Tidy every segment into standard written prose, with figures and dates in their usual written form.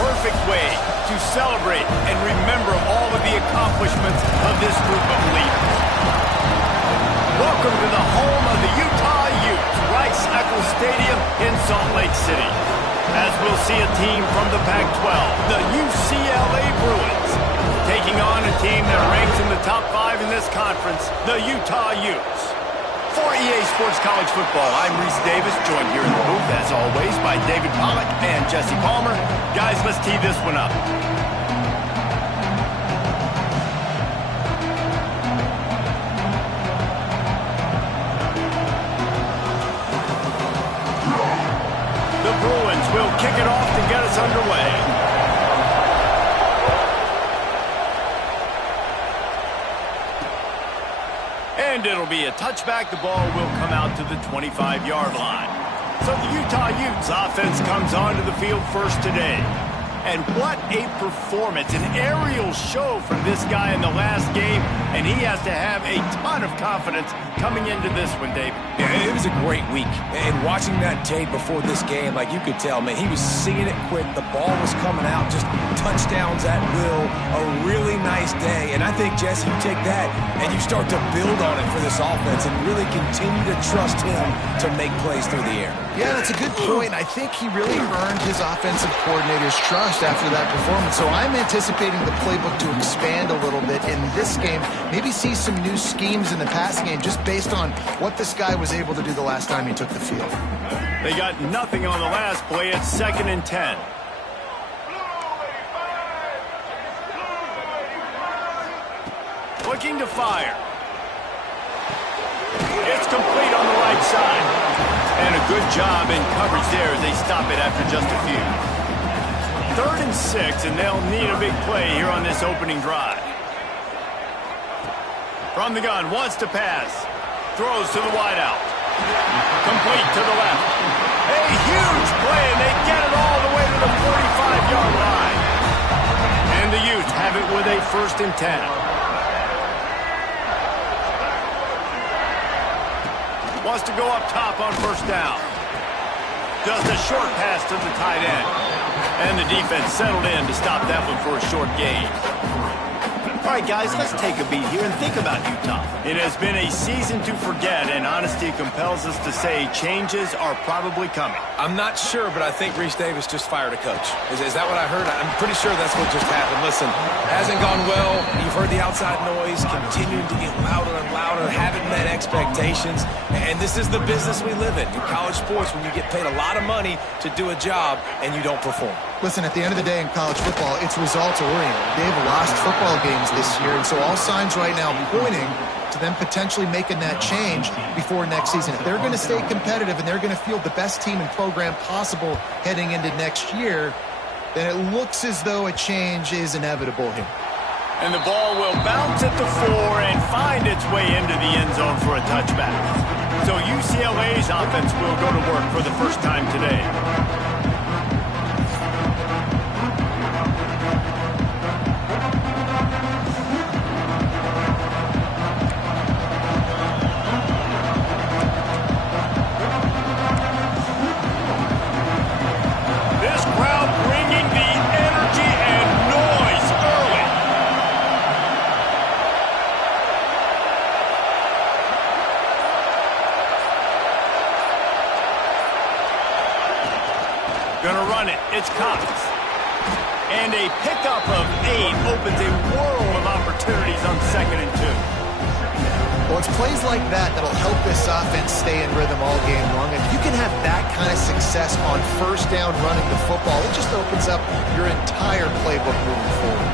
perfect way to celebrate and remember all of the accomplishments of this group of leaders. Welcome to the home of the Utah Utes, Rice-Eccles Stadium in Salt Lake City. As we'll see a team from the Pac-12, the UCLA Bruins, taking on a team that ranks in the top 5 in this conference, the Utah Utes. For EA Sports College Football, I'm Reese Davis, joined here in the booth, as always, by David Pollack and Jesse Palmer. Guys, let's tee this one up. The Bruins will kick it off to get us underway. And it'll be a touchback. The ball will come out to the 25-yard line. So the Utah Utes offense comes onto the field first today. And what a performance, an aerial show from this guy in the last game, and he has to have a ton of confidence coming into this one, David. Yeah, it was a great week, and watching that tape before this game, like you could tell, man, he was seeing it quick. The ball was coming out, just touchdowns at will, a really nice day. And I think, Jesse, you take that and you start to build on it for this offense and really continue to trust him to make plays through the air. Yeah, that's a good point. I think he really earned his offensive coordinator's trust after that performance. So I'm anticipating the playbook to expand a little bit in this game. Maybe see some new schemes in the passing game just based on what this guy was able to do the last time he took the field. They got nothing on the last play. It's 2nd and 10. Looking to fire. It's complete on the right side. And a good job in coverage there as they stop it after just a few. 3rd and 6, and they'll need a big play here on this opening drive. From the gun, wants to pass. Throws to the wideout. Complete to the left. A huge play, and they get it all the way to the 45-yard line. And the Utes have it with a 1st and 10. Wants to go up top on 1st down. Just a short pass to the tight end. And the defense settled in to stop that one for a short gain. All right, guys, let's take a beat here and think about Utah. It has been a season to forget, and honesty compels us to say changes are probably coming. I'm not sure, but I think Reese Davis just fired a coach. Is that what I heard? I'm pretty sure that's what just happened. Listen, hasn't gone well. You've heard the outside noise, continuing to get louder and louder, haven't met expectations. And this is the business we live in college sports, when you get paid a lot of money to do a job and you don't perform. Listen, at the end of the day in college football, it's results-oriented. They've lost football games this year, and so all signs right now pointing to them potentially making that change before next season. If they're going to stay competitive and they're going to field the best team and program possible heading into next year, then it looks as though a change is inevitable here. And the ball will bounce at the 4 and find its way into the end zone for a touchback. So UCLA's offense will go to work for the first time today. Gonna run it. It's Cox. And a pickup of 8 opens a world of opportunities on 2nd and 2. Well, it's plays like that that'll help this offense stay in rhythm all game long. If you can have that kind of success on 1st down running the football, it just opens up your entire playbook moving forward.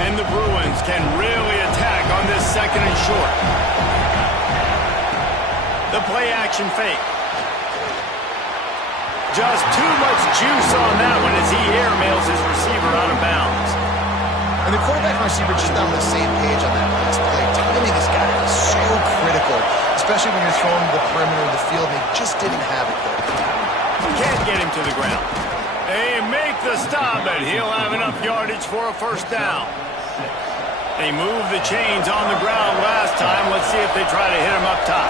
And the Bruins can really attack on this 2nd and short. The play action fake. Just too much juice on that one as he airmails his receiver out of bounds. And the quarterback and receiver just on the same page on that last play. Timing has got to be so critical, especially when you're throwing to the perimeter of the field. They just didn't have it there. Can't get him to the ground. They make the stop, and he'll have enough yardage for a 1st down. They moved the chains on the ground last time. Let's see if they try to hit him up top.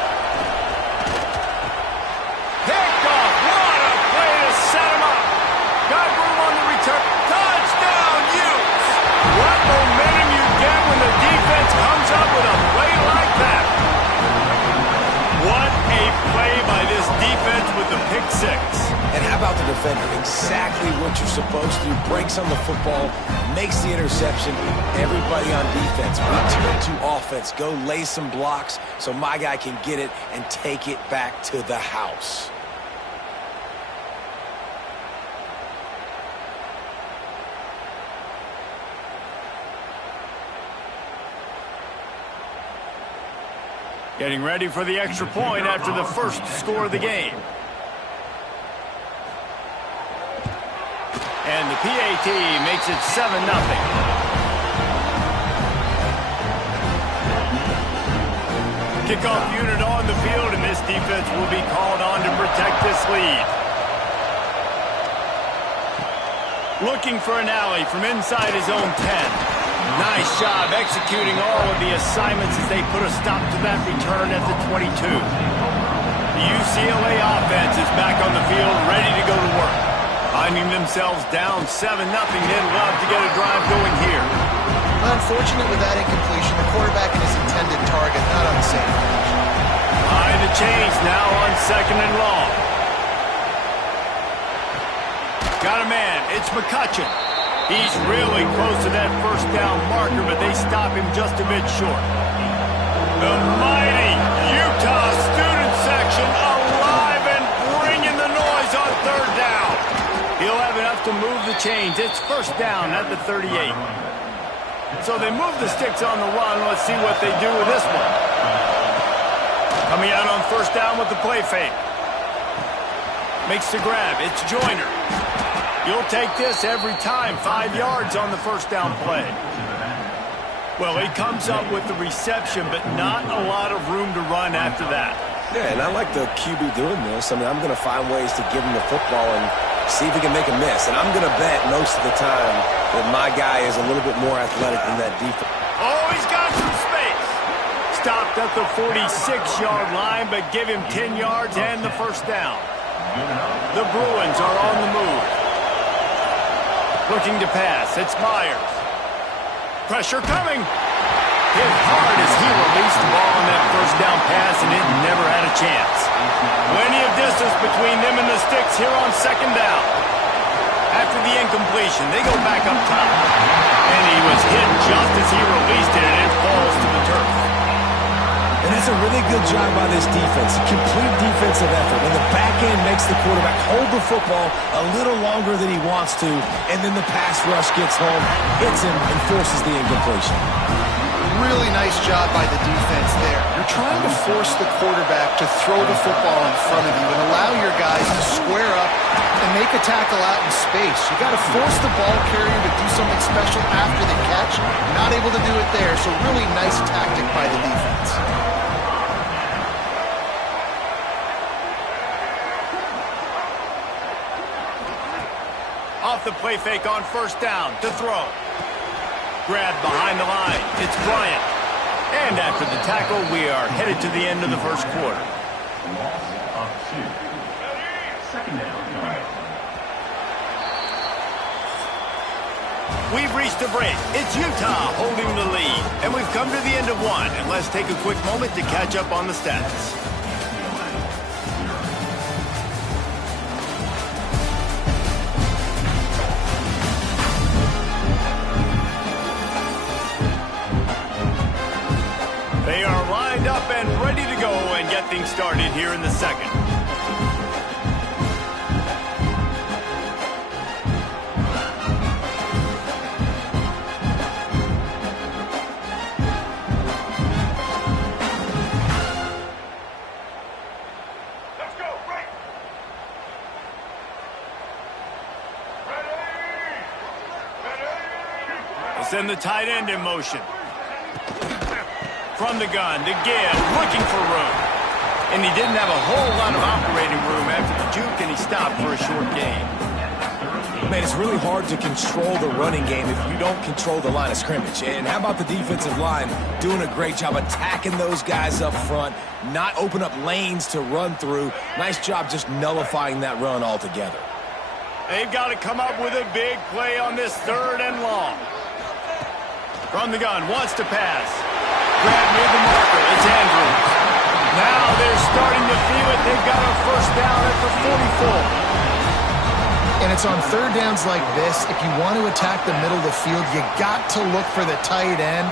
Picked off. What a play to set him up. Got room on the return. Touchdown, Utes. What momentum you get when the defense comes up with a play like that. What a play by this defense with the pick six. And how about the defender? Exactly what you're supposed to do. Breaks on the football, makes the interception. Everybody on defense, return to offense. Go lay some blocks so my guy can get it and take it back to the house. Getting ready for the extra point after the first score of the game. And the PAT makes it 7-0. Kickoff unit on the field, and this defense will be called on to protect this lead. Looking for an alley from inside his own 10. Nice job executing all of the assignments as they put a stop to that return at the 22. The UCLA offense is back on the field, ready to go to work. Finding themselves down 7-0, they'd love to get a drive going here. Unfortunate with that incompletion, the quarterback and his intended target not on the same page. Behind the chains now on 2nd and long. Got a man, it's McCutcheon. He's really close to that first down marker, but they stop him just a bit short. The mighty Utah student section alive and bringing the noise on 3rd down. He'll have enough to move the chains. It's 1st down at the 38. So they move the sticks on the run. Let's see what they do with this one. Coming out on 1st down with the play fake. Makes the grab. It's Joyner. You'll take this every time. 5 yards on the 1st down play. Well, he comes up with the reception, but not a lot of room to run after that. Yeah, and I like the QB doing this. I mean, I'm going to find ways to give him the football and see if he can make a miss. And I'm going to bet most of the time that my guy is a little bit more athletic than that defense. Oh, he's got some space. Stopped at the 46-yard line, but give him 10 yards and the 1st down. The Bruins are on the move. Looking to pass. It's Myers. Pressure coming. Hit hard as he released the ball on that 1st down pass, and it never had a chance. Plenty of distance between them and the sticks here on 2nd down. After the incompletion, they go back up top. And he was hit just as he released it, and it falls to the turf. And that's a really good job by this defense. Complete defensive effort. And the back end makes the quarterback hold the football a little longer than he wants to. And then the pass rush gets home, hits him, and forces the incompletion. Really nice job by the defense there. You're trying to force the quarterback to throw the football in front of you and allow your guys to square up and make a tackle out in space. You got to force the ball carrier to do something special after the catch. Not able to do it there, so really nice tactic by the defense. Off the play fake on 1st down to throw. Grabbed behind the line. It's Bryant. And after the tackle, we are headed to the end of the 1st quarter. We've reached a break. It's Utah holding the lead. And we've come to the end of one. And let's take a quick moment to catch up on the stats. They are lined up and ready to go and get things started here in the 2nd. Let's go, right. Ready. We'll send the tight end in motion. From the gun to Gill, looking for room. And he didn't have a whole lot of operating room after the juke, and he stopped for a short gain. Man, it's really hard to control the running game if you don't control the line of scrimmage. And how about the defensive line doing a great job attacking those guys up front, not open up lanes to run through. Nice job just nullifying that run altogether. They've got to come up with a big play on this 3rd and long. From the gun, wants to pass. Grab near the marker, it's Andrews. Now they're starting to feel it. They've got a first down at the 44. And it's on 3rd downs like this. If you want to attack the middle of the field, you got to look for the tight end.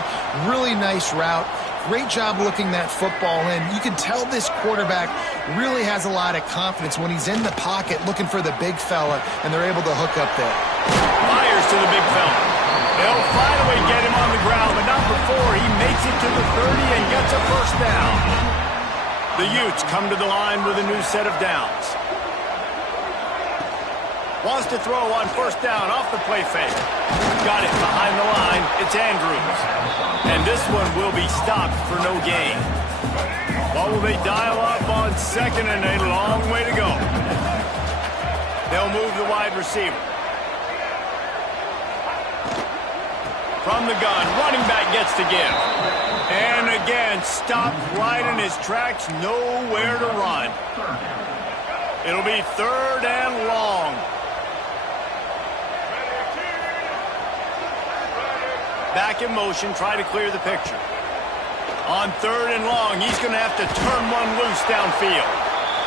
Really nice route. Great job looking that football in. You can tell this quarterback really has a lot of confidence when he's in the pocket looking for the big fella, and they're able to hook up there. Fires to the big fella. They'll finally get him on the ground, but not before he makes it to the 30 and gets a first down. The Utes come to the line with a new set of downs. Wants to throw on first down off the play fake. Got it behind the line. It's Andrews. And this one will be stopped for no gain. What will they dial up on 2nd and a long way to go? They'll move the wide receiver. From the gun, running back gets to give. And again, stopped right in his tracks, nowhere to run. It'll be 3rd and long. Back in motion, try to clear the picture. On 3rd and long, he's going to have to turn one loose downfield.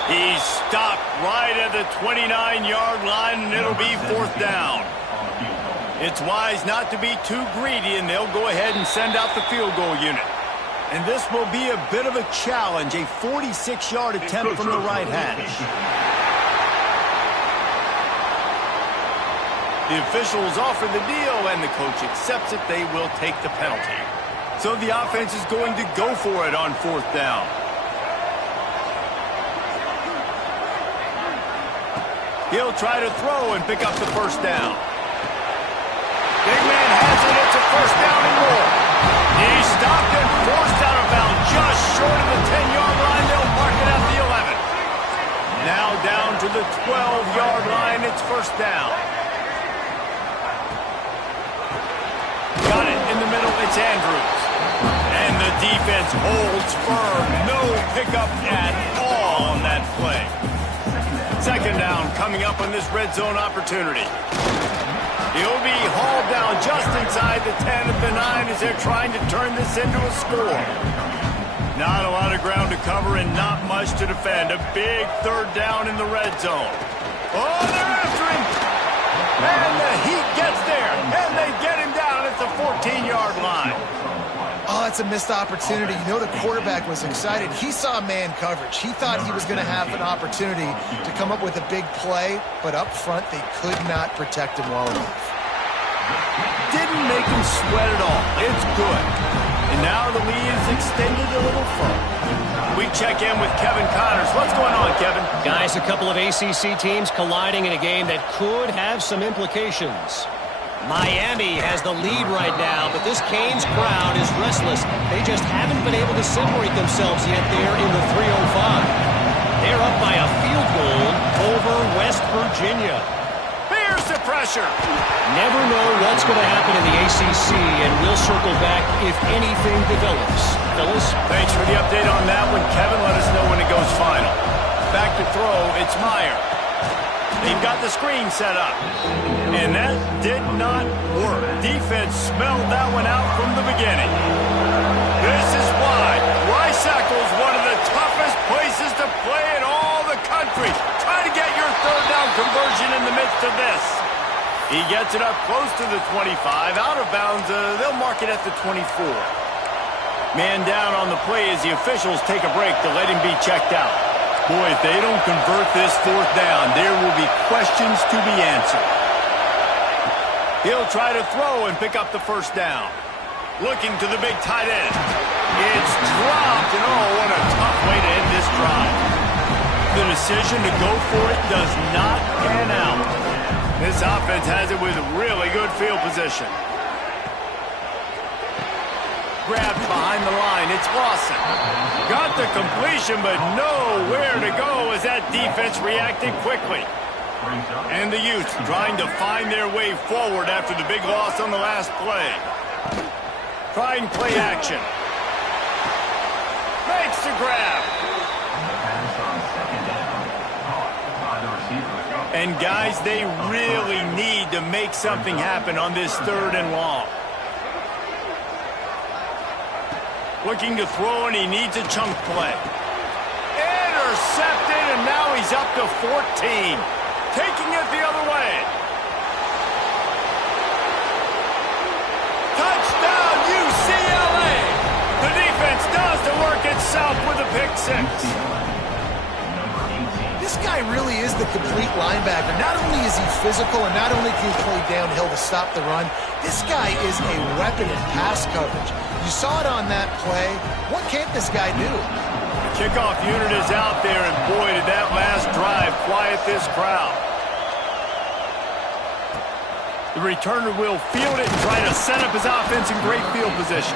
He's stopped right at the 29-yard line, and it'll be 4th down. It's wise not to be too greedy, and they'll go ahead and send out the field goal unit. And this will be a bit of a challenge, a 46-yard attempt from the right hash. The officials offer the deal, and the coach accepts it. They will take the penalty. So the offense is going to go for it on 4th down. He'll try to throw and pick up the first down. Big man has it. It's a first down and more. He's stopped and forced out of bounds just short of the 10-yard line. They'll mark it at the 11. Now down to the 12-yard line. It's first down. Got it in the middle, it's Andrews. And the defense holds firm. No pickup at all on that play. 2nd down coming up on this red zone opportunity. He'll be hauled down just inside the 10 at the 9 as they're trying to turn this into a score. Not a lot of ground to cover and not much to defend. A big 3rd down in the red zone. Oh, they're after him! And the Heat gets there, and they get him down at the 14-yard line. Oh, that's a missed opportunity. You know, the quarterback was excited. He saw man coverage. He thought he was going to have an opportunity to come up with a big play, but up front, they could not protect him well enough. Didn't make him sweat at all. It's good. And now the lead is extended a little further. We check in with Kevin Connors. What's going on, Kevin? Guys, a couple of ACC teams colliding in a game that could have some implications. Miami has the lead right now, but this Canes crowd is restless. They just haven't been able to separate themselves yet there in the 305. They're up by a field goal over West Virginia. Here's the pressure. Never know what's going to happen in the ACC, and we'll circle back if anything develops. Phyllis? Thanks for the update on that one, Kevin. Let us know when it goes final. Back to throw, it's Meyer. They've got the screen set up. And that did not work. Defense smelled that one out from the beginning. This is why Rice-Eccles, one of the toughest places to play in all the country. Try to get your 3rd down conversion in the midst of this. He gets it up close to the 25. Out of bounds, they'll mark it at the 24. Man down on the play as the officials take a break to let him be checked out. Boy, if they don't convert this 4th down, there will be questions to be answered. He'll try to throw and pick up the first down. Looking to the big tight end. It's dropped, and oh, what a tough way to end this drive. The decision to go for it does not pan out. This offense has it with really good field position. Grabbed behind the line, it's Lawson. Got the completion, but nowhere to go as that defense reacted quickly. And the Utes trying to find their way forward after the big loss on the last play. Try and play action. Makes the grab. And guys, they really need to make something happen on this 3rd and long. Looking to throw, and he needs a chunk play. Intercepted, and now he's up to 14. Taking it the other way. Touchdown, UCLA! The defense does the work itself with a pick 6. This guy really is the complete linebacker. Not only is he physical, and not only can he play downhill to stop the run, this guy is a weapon in pass coverage. You saw it on that play. What can't this guy do? The kickoff unit is out there, and boy, did that last drive quiet this crowd. The returner will field it and try to set up his offense in great field position.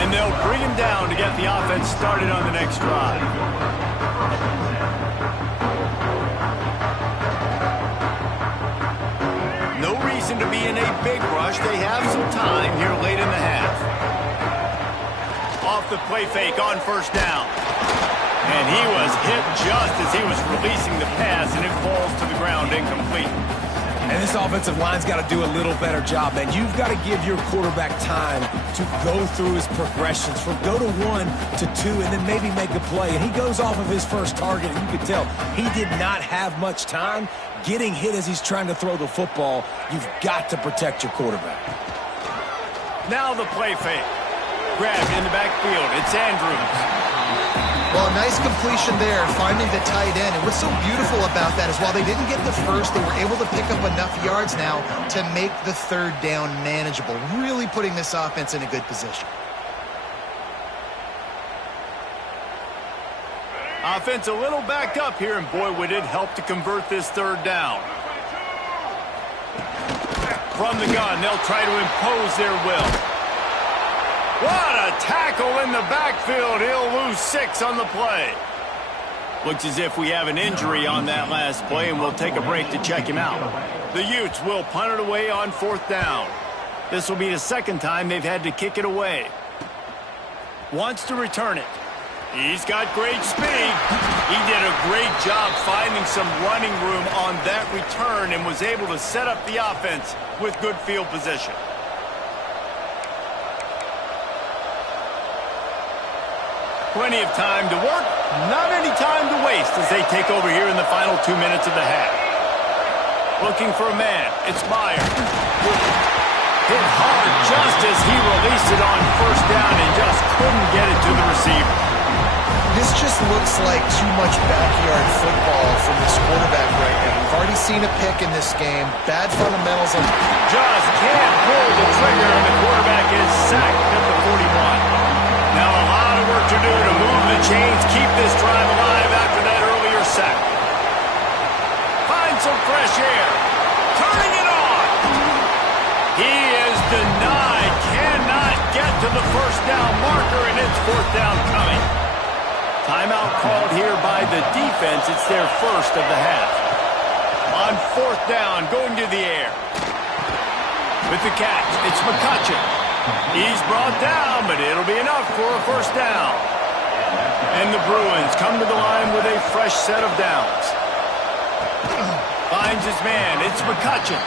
And they'll bring him down to get the offense started on the next drive. No reason to be in a big rush. They have some time here late in the half. Off the play fake on 1st down. And he was hit just as he was releasing the pass, and it falls to the ground incomplete. And this offensive line's got to do a little better job, man. You've got to give your quarterback time to go through his progressions from go to 1 to 2 and then maybe make a play. And he goes off of his first target, and you can tell he did not have much time getting hit as he's trying to throw the football. You've got to protect your quarterback. Now the play fake. Grabbed in the backfield. It's Andrews. Well, nice completion there, finding the tight end. And what's so beautiful about that is while they didn't get the first, they were able to pick up enough yards now to make the 3rd down manageable, really putting this offense in a good position. Offense a little backed up here, and boy, would it help to convert this 3rd down. From the gun, they'll try to impose their will. What a tackle in the backfield. He'll lose 6 on the play. Looks as if we have an injury on that last play, and we'll take a break to check him out. The Utes will punt it away on 4th down. This will be the 2nd time they've had to kick it away. Wants to return it. He's got great speed. He did a great job finding some running room on that return and was able to set up the offense with good field position. Plenty of time to work, not any time to waste as they take over here in the final 2 minutes of the half. Looking for a man, it's Meyer. Hit hard just as he released it on 1st down and just couldn't get it to the receiver. This just looks like too much backyard football from this quarterback right now. We've already seen a pick in this game. Bad fundamentals. Just can't pull the trigger, and the quarterback is sacked at the 41. Now a lot of work to do to move the chains, keep this drive alive after that earlier sack. Find some fresh air. Turning it on. He is denied. Cannot get to the 1st down marker, and it's 4th down coming. Timeout called here by the defense. It's their 1st of the half. On 4th down, going to the air. With the catch, it's McCutcheon. He's brought down, but it'll be enough for a 1st down. And the Bruins come to the line with a fresh set of downs. Finds his man. It's McCutcheon.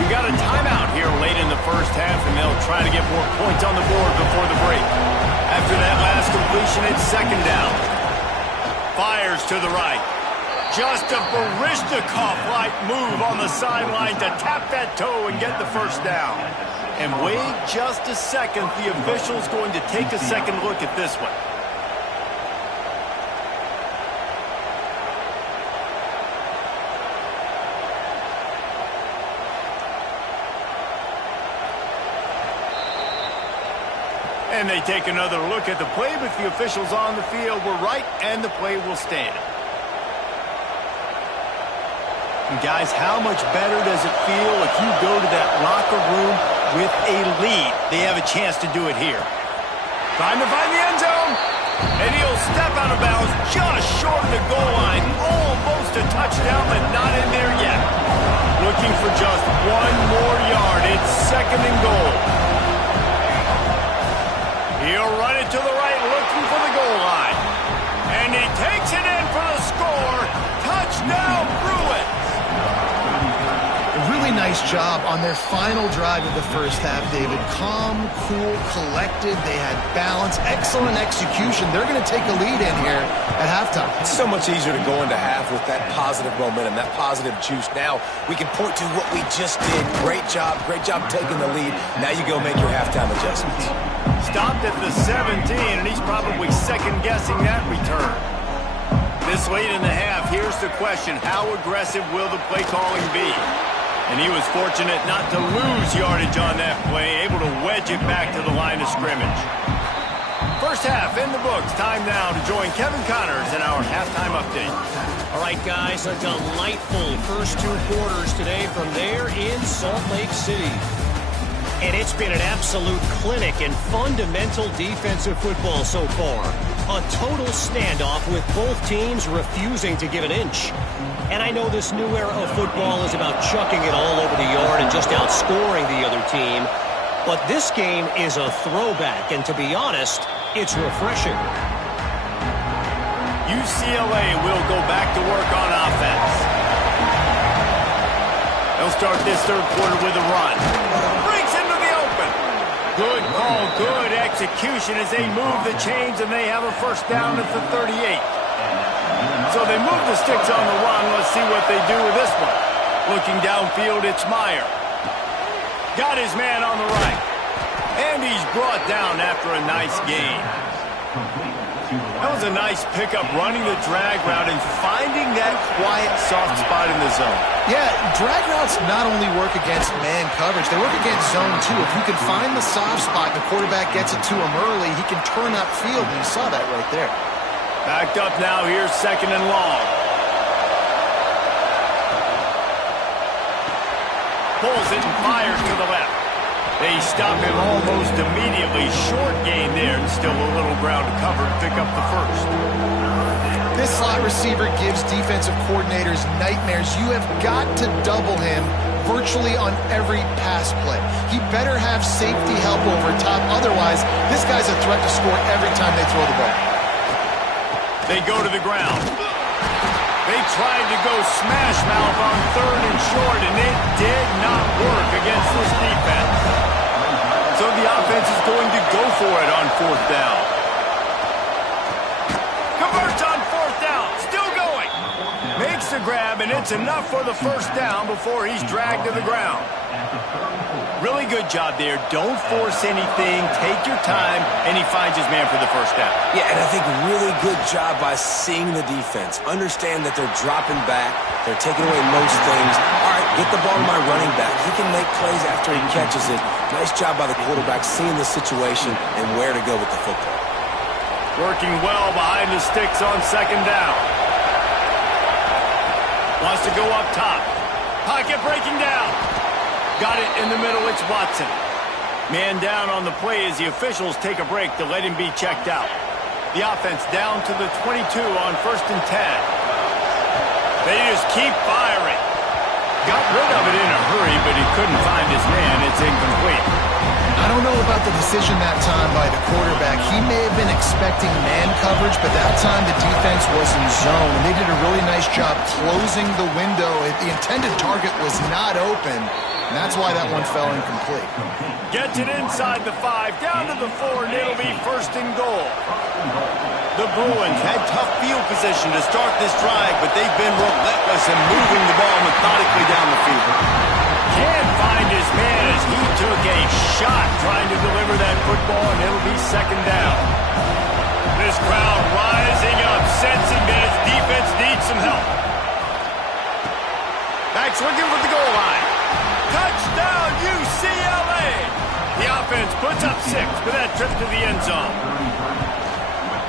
We got a timeout here late in the 1st half, and they'll try to get more points on the board before the break. After that last completion, it's 2nd down. Fires to the right. Just a Baryshnikov-like move on the sideline to tap that toe and get the 1st down. And wait just a second. The official's going to take a second look at this one. And they take another look at the play, but the officials on the field were right, and the play will stand. And guys, how much better does it feel if you go to that locker room with a lead? They have a chance to do it here. Trying to find the end zone. And he'll step out of bounds just short of the goal line. Almost a touchdown, but not in there yet. for just one more yard. It's second and goal. He'll run it to the right, looking for the goal line. And he takes it in for the score. Touchdown, Bruins. A really nice job on their final drive of the first half, David. Calm, cool, collected. They had balance, excellent execution. They're going to take a lead in here at halftime. It's so much easier to go into half with that positive momentum, that positive juice. Now we can point to what we just did. Great job taking the lead. Now you go make your halftime adjustments. Stopped at the 17, and he's probably second-guessing that return. This late in the half, here's the question. How aggressive will the play calling be? And he was fortunate not to lose yardage on that play, able to wedge it back to the line of scrimmage. First half in the books. Time now to join Kevin Connors in our halftime update. All right, guys, a delightful first two quarters today from there in Salt Lake City. And it's been an absolute clinic in fundamental defensive football so far. A total standoff with both teams refusing to give an inch. And I know this new era of football is about chucking it all over the yard and just outscoring the other team. But this game is a throwback, and to be honest, it's refreshing. UCLA will go back to work on offense. They'll start this third quarter with a run. Breaks into the open. Good call, good execution as they move the chains, and they have a first down at the 38. So they move the sticks on the run. Let's see what they do with this one. Looking downfield, it's Meyer. Got his man on the right. And he's brought down after a nice gain. That was a nice pickup, running the drag route and finding that quiet, soft spot in the zone. Yeah, drag routes not only work against man coverage, they work against zone too. If you can find the soft spot and the quarterback gets it to him early, he can turn upfield, and you saw that right there. Backed up now, here's second and long. Pulls it and fires to the left. They stop him almost immediately. Short gain there, and still a little ground to cover to pick up the first. This slot receiver gives defensive coordinators nightmares. You have got to double him virtually on every pass play. He better have safety help over top. Otherwise, this guy's a threat to score every time they throw the ball. They go to the ground. They tried to go smash mouth on third and short, and it did not work against this defense. So the offense is going to go for it on fourth down. Converts on fourth down. Still going. Makes the grab, and it's enough for the first down before he's dragged to the ground. Really good job there. Don't force anything. Take your time, and he finds his man for the first down. Yeah, and I think really good job by seeing the defense. Understand that they're dropping back. They're taking away most things. All right, get the ball to my running back. He can make plays after he catches it. Nice job by the quarterback seeing the situation and where to go with the football. Working well behind the sticks on second down. Wants to go up top. Pocket breaking down. Got it in the middle, it's Watson. Man down on the play as the officials take a break to let him be checked out. The offense down to the 22 on first and 10. They just keep firing. Got rid of it in a hurry, but he couldn't find his man. It's incomplete. I don't know about the decision that time by the quarterback. He may have been expecting man coverage, but that time the defense was in zone, and they did a really nice job closing the window. The intended target was not open, and that's why that one fell incomplete. Gets it inside the 5, down to the 4, and it'll be first and goal. The Bruins had tough field position to start this drive, but they've been relentless in moving the ball methodically down the field. Can't find his man as he took a shot trying to deliver that football, and it'll be second down. This crowd rising up, sensing that its defense needs some help. Back's looking for the goal line. Touchdown, UCLA! The offense puts up 6 with that trip to the end zone.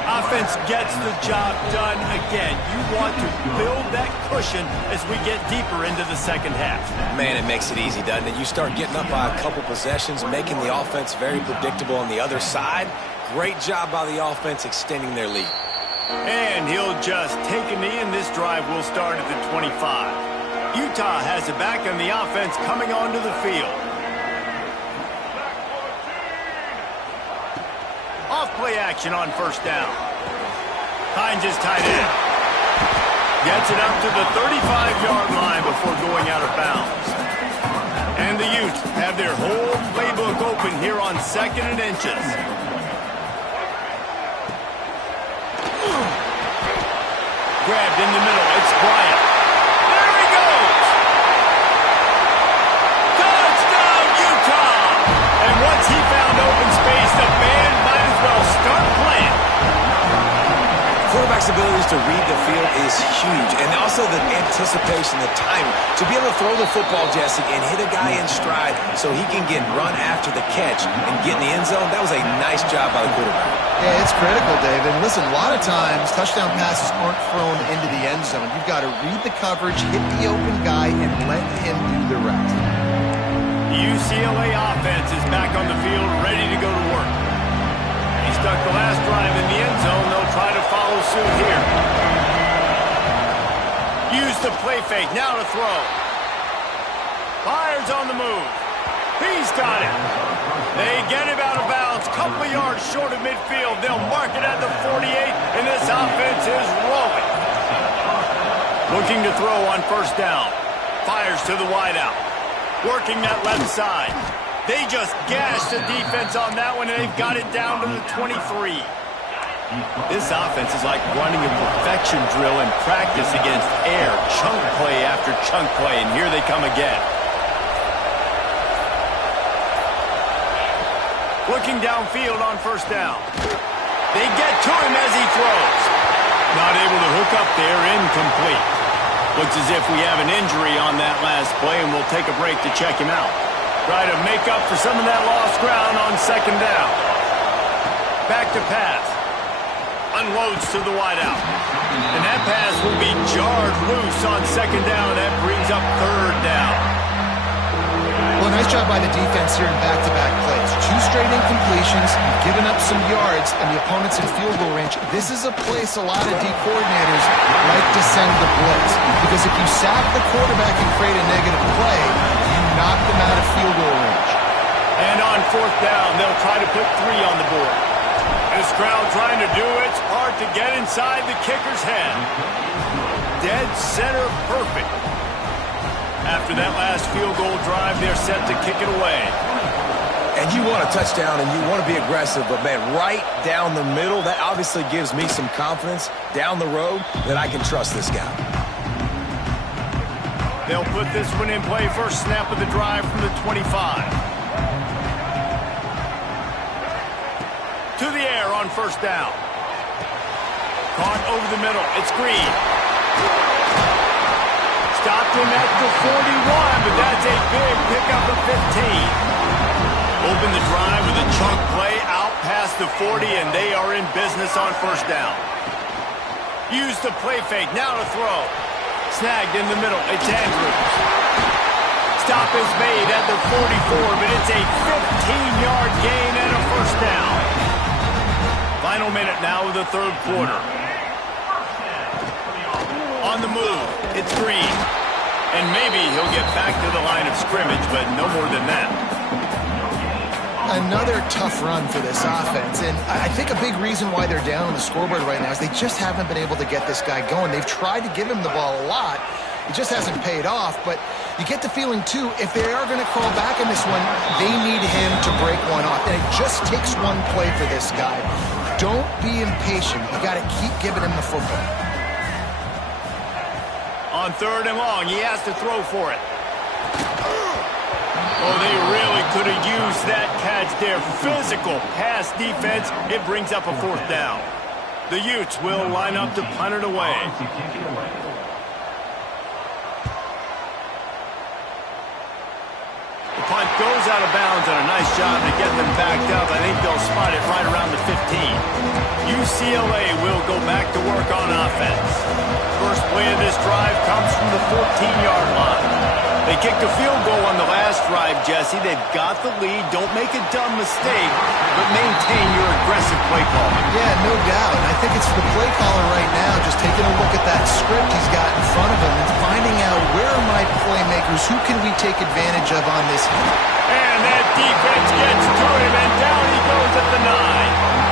Offense gets the job done again. You want to build that cushion as we get deeper into the second half. Man, it makes it easy, doesn't it? You start getting up by a couple possessions, making the offense very predictable on the other side. Great job by the offense extending their lead. And he'll just take a knee, and this drive will start at the 25. Utah has it back and the offense coming onto the field. Off-play action on first down. Hines is tight end. Gets it up to the 35-yard line before going out of bounds. And the Utes have their whole playbook open here on 2nd and inches. Grabbed in the middle. It's Bryant. There he goes! Touchdown, Utah! And once he found open space, the band might as well start playing. Quarterback's abilities to read the field is huge, and also the anticipation, the timing. To be able to throw the football, Jesse, and hit a guy in stride so he can get run after the catch and get in the end zone, that was a nice job by the quarterback. Yeah, it's critical, Dave. And listen, a lot of times touchdown passes aren't thrown into the end zone. You've got to read the coverage, hit the open guy, and let him do the rest. The UCLA offense is back on the field, ready to go to work. He stuck the last drive in the end zone. They'll try to follow suit here. Use the play fake. Now to throw. Fires on the move. He's got it. They get him out of bounds. Couple of yards short of midfield. They'll mark it at the 48, and this offense is rolling. Looking to throw on first down. Fires to the wideout. Working that left side. They just gashed the defense on that one, and they've got it down to the 23. This offense is like running a perfection drill in practice against air. Chunk play after chunk play, and here they come again. Looking downfield on first down. They get to him as he throws. Not able to hook up there, incomplete. Looks as if we have an injury on that last play, and we'll take a break to check him out. Try to make up for some of that lost ground on second down. Back to pass. Unloads to the wideout. And that pass will be jarred loose on second down. That brings up third down. Well, nice job by the defense here in back-to-back plays. 2 straight incompletions, giving up some yards, and the opponent's in field goal range. This is a place a lot of D coordinators like to send the blitz. Because if you sack the quarterback and create a negative play, you knock them out of field goal range. And on fourth down, they'll try to put 3 on the board. This crowd trying to do its part to get inside the kicker's head. Dead center perfect. After that last field goal drive, they're set to kick it away. And you want a touchdown and you want to be aggressive, but, man, right down the middle, that obviously gives me some confidence down the road that I can trust this guy. They'll put this one in play. First snap of the drive from the 25. To the air on first down. Caught over the middle. It's Green. Stopped him at the 41, but that's a big pickup of 15. Open the drive with a chunk play out past the 40, and they are in business on first down. Use the play fake. Now to throw. Snagged in the middle. It's Andrews. Stop is made at the 44, but it's a 15-yard gain and a first down. Final minute now of the third quarter. On the move, it's Green. And maybe he'll get back to the line of scrimmage, but no more than that. Another tough run for this offense, and I think a big reason why they're down on the scoreboard right now is they just haven't been able to get this guy going. They've tried to give him the ball a lot. It just hasn't paid off, but you get the feeling, too, if they are going to call back in this one, they need him to break one off. And it just takes one play for this guy. Don't be impatient. You got to keep giving him the football. On third and long, he has to throw for it. Oh, they really could have used that catch there. Physical pass defense. It brings up a fourth down. The Utes will line up to punt it away. The punt goes out of bounds, and a nice job to get them backed up. I think they'll spot it right around the 15. UCLA will go back to work on offense. First play of this drive comes from the 14-yard line. They kicked a field goal on the last drive, Jesse. They've got the lead. Don't make a dumb mistake, but maintain your aggressive play call. Yeah, no doubt. And I think it's the play caller right now just taking a look at that script he's got in front of him and finding out where are my playmakers, who can we take advantage of on this. And that defense gets to him, and down he goes at the 9.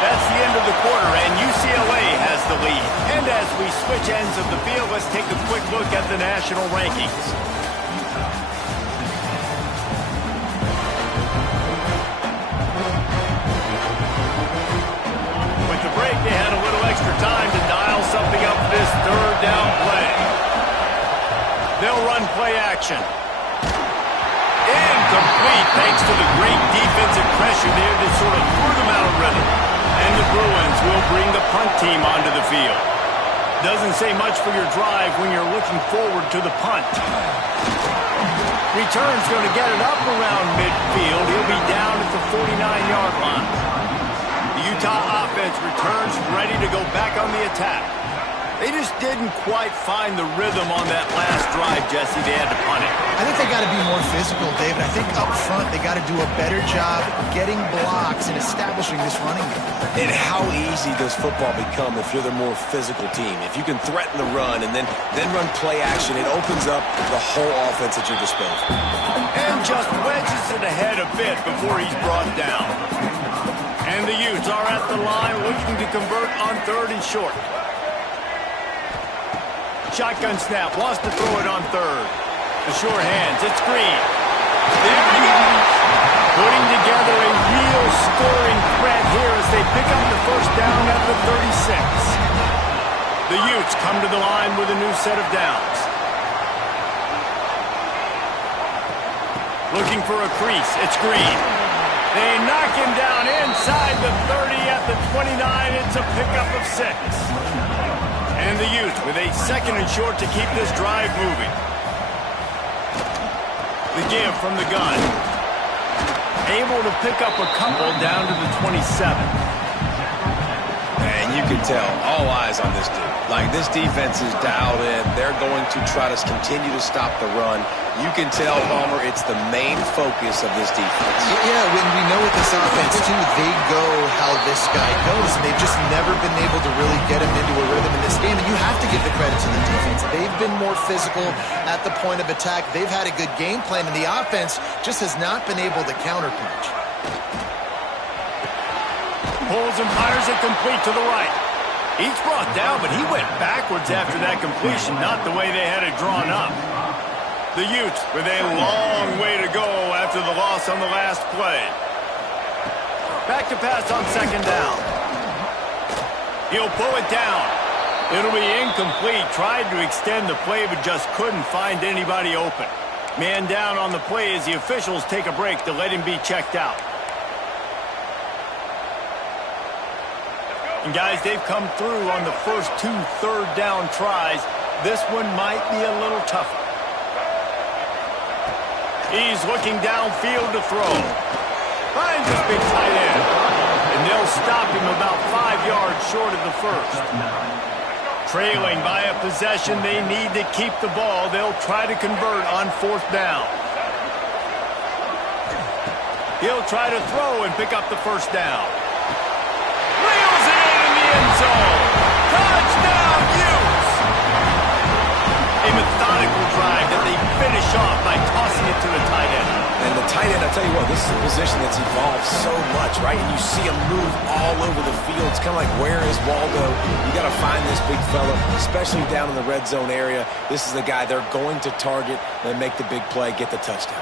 That's the end of the quarter, and UCLA has the lead. And as we switch ends of the field, let's take a quick look at the national rankings. With the break, they had a little extra time to dial something up for this third down play. They'll run play action. Incomplete, thanks to the great defensive pressure there that sort of threw them out of rhythm. And the Bruins will bring the punt team onto the field. Doesn't say much for your drive when you're looking forward to the punt. Return's going to get it up around midfield. He'll be down at the 49-yard line. The Utah offense returns ready to go back on the attack. They just didn't quite find the rhythm on that last drive, Jesse. They had to punt it. I think they got to be more physical, David. I think up front they got to do a better job getting blocks and establishing this running game. And how easy does football become if you're the more physical team? If you can threaten the run and then run play action, it opens up the whole offense at your disposal. And just wedges it ahead a bit before he's brought down. And the Utes are at the line looking to convert on 3rd and short. Shotgun snap, wants to throw it on 3rd. The sure hands, it's Green. There he is, putting together a real scoring threat here as they pick up the first down at the 36. The Utes come to the line with a new set of downs. Looking for a crease, it's Green. They knock him down inside the 30 at the 29. It's a pickup of 6. And the Utes with a 2nd and short to keep this drive moving. The give from the gun. Able to pick up a couple down to the 27. And you can tell, all eyes on this dude. Like, this defense is dialed in. They're going to try to continue to stop the run. You can tell, Palmer, it's the main focus of this defense. Yeah, when we know with this offense, too, they go how this guy goes, and they've just never been able to really get him into a rhythm in this game, and you have to give the credit to the defense. They've been more physical at the point of attack. They've had a good game plan, and the offense just has not been able to counterpunch. Pulls and fires it complete to the right. He's brought down, but he went backwards after that completion, not the way they had it drawn up. The Utes with a long way to go after the loss on the last play. Back to pass on 2nd down. He'll pull it down. It'll be incomplete. Tried to extend the play, but just couldn't find anybody open. Man down on the play as the officials take a break to let him be checked out. And guys, they've come through on the first 2 third-down tries. This one might be a little tougher. He's looking downfield to throw. Finds his big tight end. And they'll stop him about 5 yards short of the first. Trailing by a possession, they need to keep the ball. They'll try to convert on 4th down. He'll try to throw and pick up the first down. Reels it in the end zone. Touchdown, Utes! A methodical drive that they finish off by tossing it to the tight end. And the tight end, I tell you what, this is a position that's evolved so much, right? And you see him move all over the field. It's kind of like, where is Waldo? You got to find this big fella, especially down in the red zone area. This is the guy they're going to target and make the big play, get the touchdown.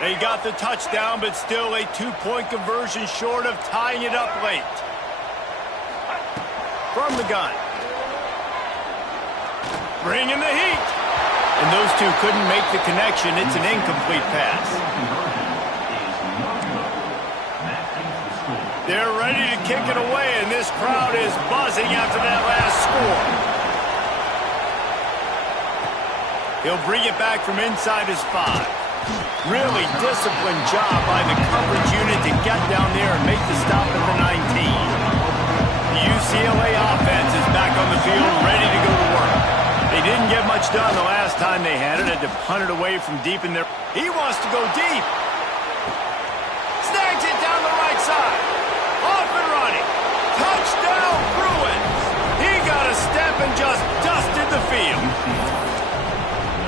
They got the touchdown, but still a 2-point conversion short of tying it up late. From the gun. Bringing the heat. And those two couldn't make the connection. It's an incomplete pass. They're ready to kick it away, and this crowd is buzzing after that last score. He'll bring it back from inside his 5. Really disciplined job by the coverage unit to get down there and make the stop at the 19. The UCLA offense is back on the field, ready to go to work. They didn't get much done the last time they had it. Had to punt it away from deep in there. He wants to go deep. Snags it down the right side. Off and running. Touchdown, Bruins. He got a step and just dusted the field.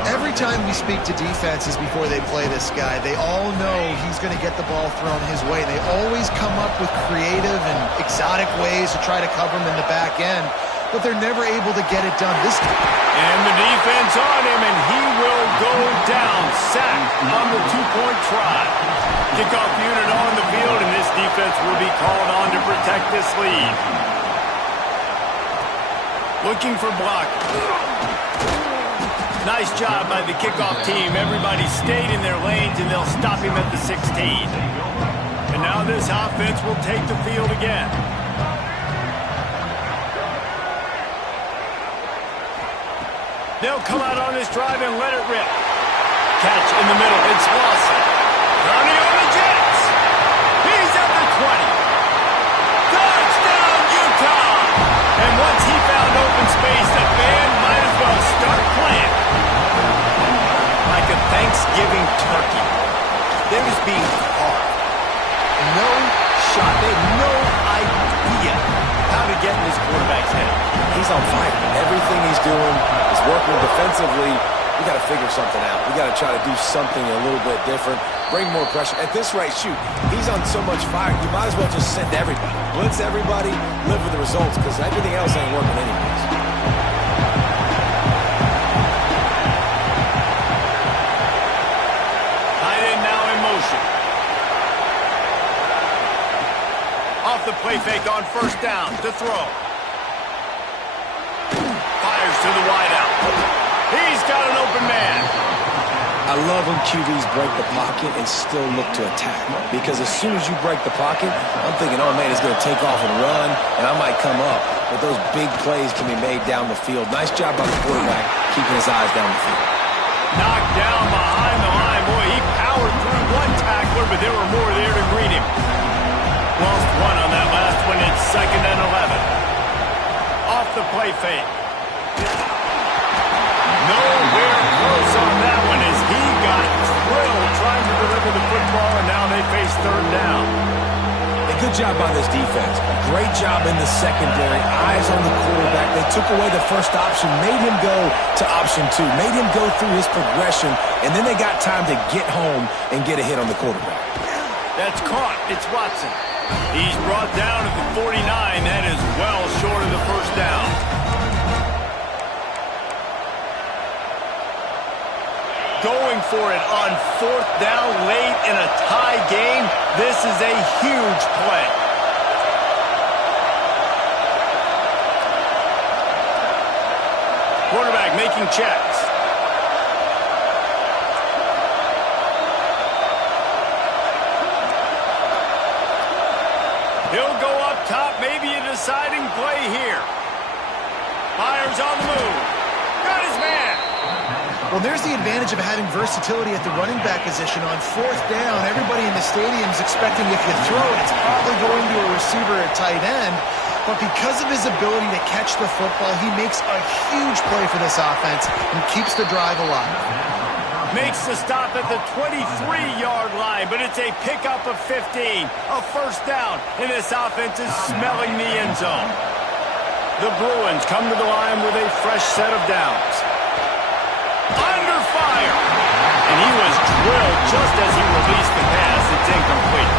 Every time we speak to defenses before they play this guy, they all know he's going to get the ball thrown his way. They always come up with creative and exotic ways to try to cover him in the back end, but they're never able to get it done. And the defense on him, and he will go down. Sacked on the 2-point try. Kickoff unit on the field, and this defense will be called on to protect this lead. Looking for block. Nice job by the kickoff team. Everybody stayed in their lanes, and they'll stop him at the 16. And now this offense will take the field again. They'll come out on this drive and let it rip. Catch in the middle. It's Lawson. Running on the Jets. He's at the 20. Touchdown, Utah. And once he found open space, the band might as well start playing. Like a Thanksgiving turkey. They're just being hard. No shot. They have no idea how to get in this quarterback's head. He's on fire. Everything he's doing is working defensively. We got to figure something out. We got to try to do something a little bit different. Bring more pressure. At this rate, shoot, he's on so much fire, you might as well just send everybody. Blitz everybody, live with the results, because everything else ain't working anyways. Tight end now in motion. Off the play fake on first down to throw. Fires to the wideout. He's got an open man. I love when QBs break the pocket and still look to attack. Because as soon as you break the pocket, I'm thinking, oh, man, he's going to take off and run, and I might come up. But those big plays can be made down the field. Nice job by the quarterback keeping his eyes down the field. Knocked down behind the line. Boy, he powered through one tackler, but there were more there to greet him. Lost one on that last one. It's 2nd and 11. Off the play fake. Nowhere close on that one as he got thrilled trying to deliver the football, and now they face 3rd down. A good job by this defense. Great job in the secondary. Eyes on the quarterback. They took away the first option, made him go to option 2, made him go through his progression, and then they got time to get home and get a hit on the quarterback. That's caught. It's Watson. He's brought down at the 49. That is well short of the first down. Going for it on 4th down late in a tie game. This is a huge play. Quarterback making checks. He'll go up top, maybe a deciding play here. Fires on the move. Got his man. Well, there's the advantage of having versatility at the running back position. On 4th down, everybody in the stadium is expecting if you throw it, it's probably going to a receiver at tight end. But because of his ability to catch the football, he makes a huge play for this offense and keeps the drive alive. Makes the stop at the 23-yard line, but it's a pickup of 15. A first down, and this offense is smelling the end zone. The Bruins come to the line with a fresh set of downs. Under fire. And he was drilled just as he released the pass. It's incomplete.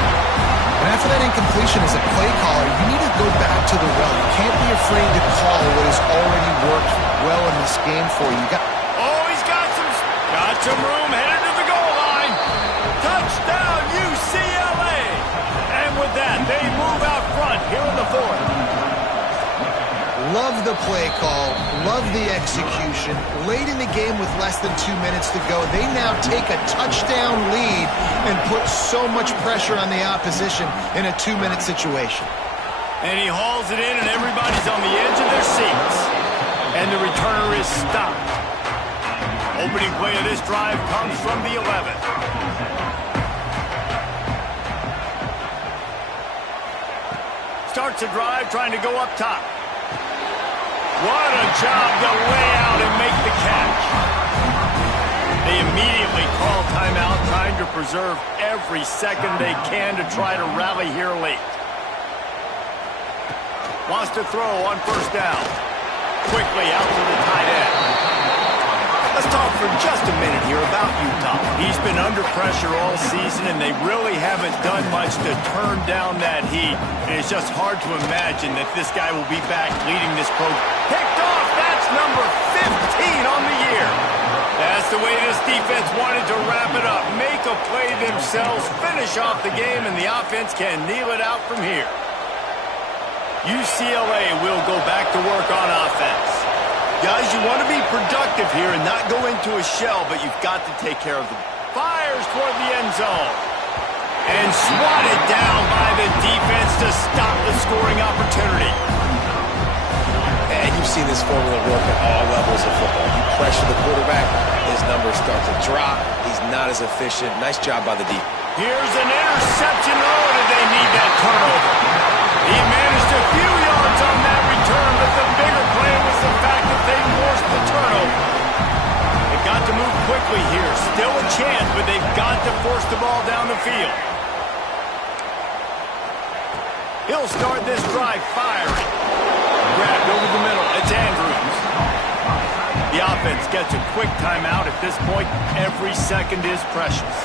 And after that incompletion as a play caller, you need to go back to the well. You can't be afraid to call what has already worked well in this game for you. He's got some room headed to the goal line. Touchdown, UCLA. And with that, they move out front here in the 4th. Love the play call, love the execution. Late in the game with less than 2 minutes to go, they now take a touchdown lead and put so much pressure on the opposition in a 2-minute situation. And he hauls it in, and everybody's on the edge of their seats. And the returner is stopped. Opening play of this drive comes from the 11. Starts a drive trying to go up top. What a job to lay out and make the catch. They immediately call timeout, trying to preserve every second they can to try to rally here late. Wants to throw on first down. Quickly out to the tight end. Let's talk for just a minute here about Utah. He's been under pressure all season, and they really haven't done much to turn down that heat. And it's just hard to imagine that this guy will be back leading this program. Picked off, that's number 15 on the year. That's the way this defense wanted to wrap it up. Make a play themselves, finish off the game, and the offense can kneel it out from here. UCLA will go back to work on offense. Guys, you want to be productive here and not go into a shell, but you've got to take care of them. Fires toward the end zone. And swatted down by the defense to stop the scoring opportunity. And you've seen this formula work at all levels of football. You pressure the quarterback, his numbers start to drop. He's not as efficient. Nice job by the D. Here's an interception. Oh, did they need that turnover? He managed a few yards on that return, but the bigger play was the fact that they forced the turnover. They've got to move quickly here. Still a chance, but they've got to force the ball down the field. He'll start this drive firing. Grabbed over the middle. It's Andrews. The offense gets a quick timeout. At this point, every second is precious.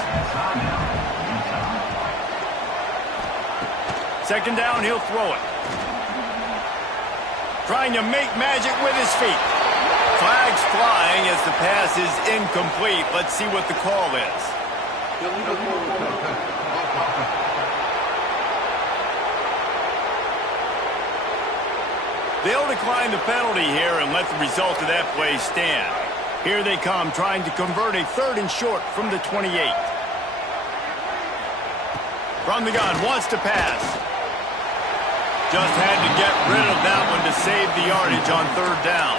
Second down, he'll throw it. Trying to make magic with his feet. Flags flying as the pass is incomplete. Let's see what the call is. They'll decline the penalty here and let the result of that play stand. Here they come, trying to convert a 3rd and short from the 28. From the gun, wants to pass. Just had to get rid of that one to save the yardage on 3rd down.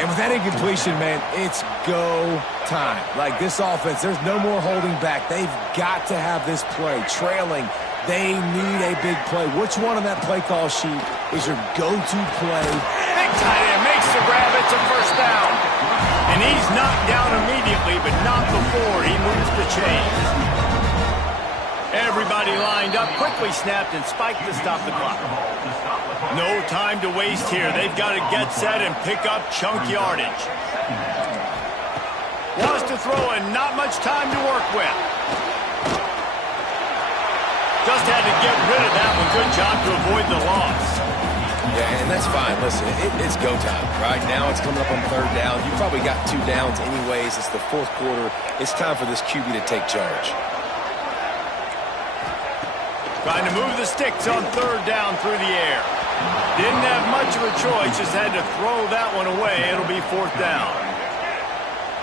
And with that incompletion, man, it's go time. Like this offense, there's no more holding back. They've got to have this play. Trailing, they need a big play. Which one on that play call sheet is your go-to play? Big tight end makes the grab. It's a first down. And he's knocked down immediately, but not before he moves the chains. Everybody lined up, quickly snapped and spiked to stop the clock. No time to waste here. They've got to get set and pick up chunk yardage. Wants to throw and not much time to work with. Just had to get rid of that one. Good job to avoid the loss. Yeah, and that's fine. Listen, it's go time. Right now it's coming up on 3rd down. You probably got 2 downs anyways. It's the 4th quarter. It's time for this QB to take charge. Trying to move the sticks on 3rd down through the air. Didn't have much of a choice, just had to throw that one away. It'll be 4th down.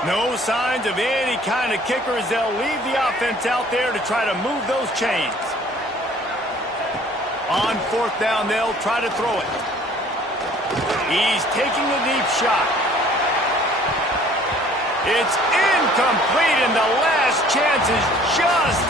No signs of any kind of kickers. They'll leave the offense out there to try to move those chains. On 4th down, they'll try to throw it. He's taking a deep shot. It's incomplete, and the last chance is just